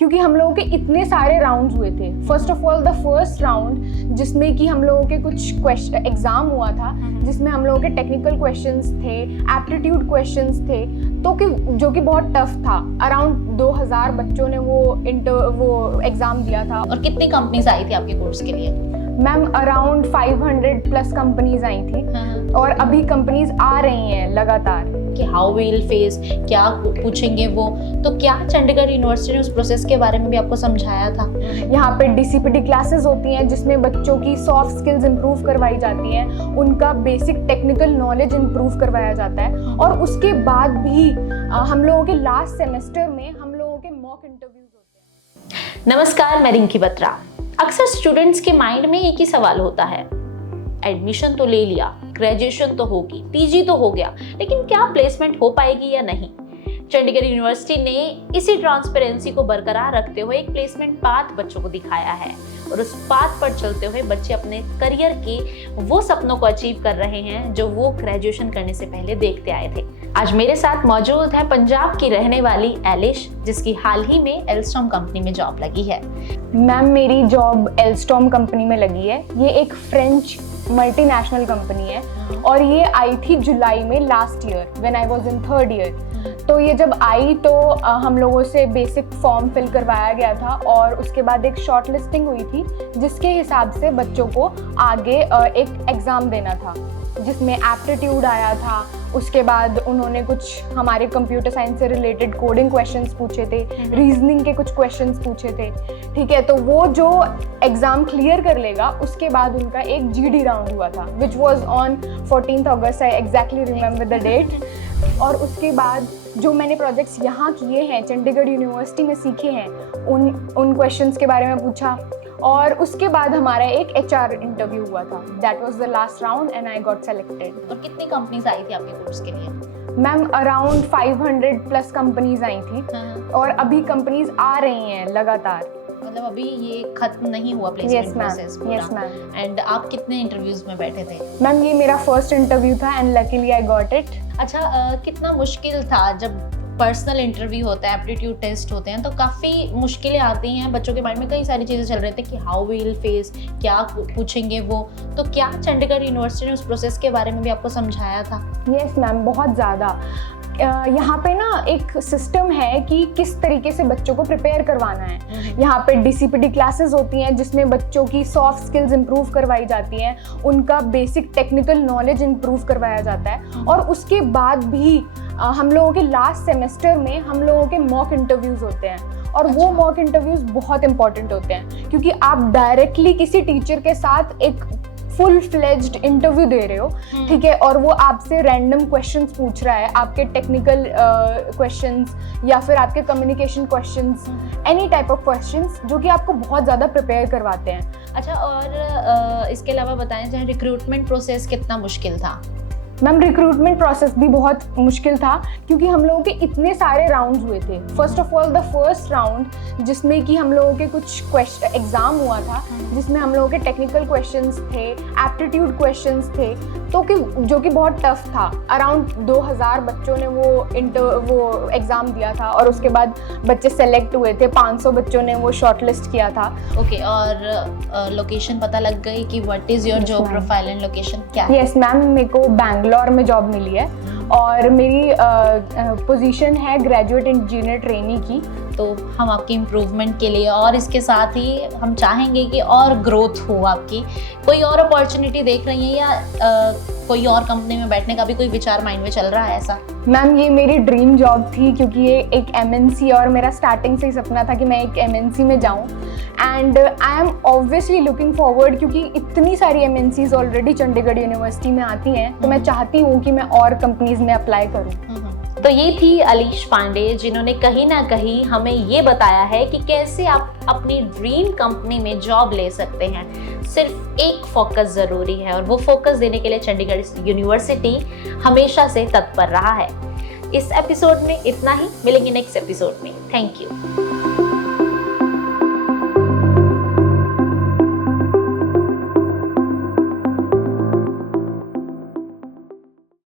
क्योंकि हम लोगों के इतने सारे राउंड्स हुए थे। First of all the first round जिसमें कि हम लोगों के कुछ एग्जाम हुआ था, जिसमें हम लोगों के टेक्निकल क्वेश्चंस थे, एप्टीट्यूड क्वेश्चंस थे, जो कि बहुत टफ था। अराउंड 2000 बच्चों ने वो एग्जाम दिया था। और कितनी कंपनीज आई थी आपके कोर्स के लिए? मैम अराउंड 500 प्लस कंपनीज आई थी और अभी कंपनीज आ रही हैं लगातार। कि हाउ विल फेस, क्या पूछेंगे वो, तो क्या चंडीगढ़ यूनिवर्सिटी ने उस प्रोसेस के बारे में भी आपको समझाया था? यहाँ पे डीसीपीटी क्लासेस होती हैं जिसमें बच्चों की सॉफ्ट स्किल्स इंप्रूव करवाई जाती हैं, उनका बेसिक टेक्निकल नॉलेज इंप्रूव करवाया जाता है। और उसके बाद भी हम लोगों के लास्ट सेमेस्टर में हम लोगों के मॉक इंटरव्यूज होते हैं। नमस्कार, मैं रिंकी बत्रा। अक्सर स्टूडेंट्स के माइंड में एक ही सवाल होता है, एडमिशन तो ले लिया, ग्रेजुएशन तो होगी, पीजी तो हो गया, लेकिन क्या प्लेसमेंट हो पाएगी या नहीं? चंडीगढ़ यूनिवर्सिटी ने इसी ट्रांसपेरेंसी को बरकरार रखते हुए एक प्लेसमेंट पाथ बच्चों को दिखाया है और उस पाथ पर चलते हुए बच्चे अपने करियर के वो सपनों को अचीव कर रहे हैं जो वो ग्रेजुएशन करने से पहले देखते आए थे। आज मेरे साथ मौजूद है पंजाब की रहने वाली एलिश, जिसकी हाल ही में एल्स्टॉम कंपनी में जॉब लगी है। मैम मेरी जॉब एल्स्टॉम कंपनी में लगी है। ये एक फ्रेंच मल्टीनेशनल कंपनी है और ये आई थी जुलाई में last year when I was in third year. तो ये जब आई तो हम लोगों से बेसिक फॉर्म फिल करवाया गया था और उसके बाद एक शॉर्ट लिस्टिंग हुई थी जिसके हिसाब से बच्चों को आगे एक एग्ज़ाम देना था जिसमें एप्टीट्यूड आया था। उसके बाद उन्होंने कुछ हमारे कंप्यूटर साइंस से रिलेटेड कोडिंग क्वेश्चंस पूछे थे, रीजनिंग के कुछ क्वेश्चंस पूछे थे। ठीक है, तो वो जो एग्ज़ाम क्लियर कर लेगा उसके बाद उनका एक जीडी राउंड हुआ था which was on 14 August. I exactly remember the date. और उसके बाद जो मैंने प्रोजेक्ट्स यहाँ किए हैं, चंडीगढ़ यूनिवर्सिटी में सीखे हैं, उन क्वेश्चंस के बारे में पूछा। और उसके बाद हमारा एक HR इंटरव्यू हुआ था। That was the last round and I got selected. और कितनी कंपनीज आई थी आपके कोर्स के लिए? मैम अराउंड 500 प्लस कंपनीज आई थी और अभी कंपनीज आ रही हैं लगातार। मतलब अभी ये खत्म नहीं हुआ प्लेसमेंट प्रोसेस पूरा? Yes ma'am. एंड आप कितने इंटरव्यूज में बैठे थे? मैम ये मेरा फर्स्ट इंटरव्यू था and luckily I got it. अच्छा, कितना मुश्किल था? जब पर्सनल इंटरव्यू होता है, एप्टीट्यूड टेस्ट होते हैं, तो काफ़ी मुश्किलें आती हैं बच्चों के माइंड में। कई सारी चीज़ें चल रही थी कि हाउ विल फेस, क्या पूछेंगे वो, तो क्या चंडीगढ़ यूनिवर्सिटी ने उस प्रोसेस के बारे में भी आपको समझाया था? यस मैम, बहुत ज़्यादा। यहाँ पे ना एक सिस्टम है कि किस तरीके से बच्चों को प्रिपेयर करवाना है। यहाँ पे डीसीपीटी क्लासेस होती हैं जिसमें बच्चों की सॉफ्ट स्किल्स इंप्रूव करवाई जाती हैं, उनका बेसिक टेक्निकल नॉलेज इंप्रूव करवाया जाता है। और उसके बाद भी हम लोगों के लास्ट सेमेस्टर में हम लोगों के मॉक इंटरव्यूज़ होते हैं और वो मॉक इंटरव्यूज़ बहुत इंपॉर्टेंट होते हैं क्योंकि आप डायरेक्टली किसी टीचर के साथ एक फुल फ्लेज्ड इंटरव्यू दे रहे हो। ठीक है, और वो आपसे रैंडम क्वेश्चंस पूछ रहा है, आपके टेक्निकल क्वेश्चंस या फिर आपके communication questions, any type of questions जो कि आपको बहुत ज़्यादा प्रिपेयर करवाते हैं। अच्छा, और इसके अलावा बताएं चाहे रिक्रूटमेंट प्रोसेस कितना मुश्किल था? मैम रिक्रूटमेंट प्रोसेस भी बहुत मुश्किल था क्योंकि हम लोगों के इतने सारे राउंड्स हुए थे। First of all the first round जिसमें कि हम लोगों के कुछ एग्ज़ाम हुआ था जिसमें हम लोगों के टेक्निकल क्वेश्चंस थे, एप्टीट्यूड क्वेश्चंस थे, जो कि बहुत टफ था। अराउंड 2000 बच्चों ने वो एग्ज़ाम दिया था और उसके बाद बच्चे सेलेक्ट हुए थे। 500 बच्चों ने वो शॉर्ट लिस्ट किया था। ओके, और लोकेशन पता लग गई कि what is your job profile and location क्या है? यस मैम, मेरे को बैंगलोर में जॉब मिली है और मेरी पोजीशन है ग्रेजुएट इंजीनियर ट्रेनी की। तो हम आपकी इम्प्रूवमेंट के लिए और इसके साथ ही हम चाहेंगे कि और ग्रोथ हो आपकी। कोई और अपॉर्चुनिटी देख रही हैं या कोई और कंपनी में बैठने का भी कोई विचार माइंड में चल रहा है ऐसा? मैम ये मेरी ड्रीम जॉब थी क्योंकि ये एक MNC और मेरा स्टार्टिंग से ही सपना था कि मैं एक MNC में जाऊँ and I am obviously looking forward क्योंकि इतनी सारी MNCs ऑलरेडी चंडीगढ़ यूनिवर्सिटी में आती हैं तो मैं चाहती हूँ कि मैं और कंपनीज में अप्लाई करूँ। तो ये थी अलीश पांडे जिन्होंने कहीं ना कहीं हमें ये बताया है कि कैसे आप अपनी ड्रीम कंपनी में जॉब ले सकते हैं। सिर्फ एक फोकस ज़रूरी है और वो फोकस देने के लिए चंडीगढ़ यूनिवर्सिटी हमेशा से तत्पर रहा है। इस एपिसोड में इतना ही, मिलेंगे नेक्स्ट एपिसोड में। Thank you.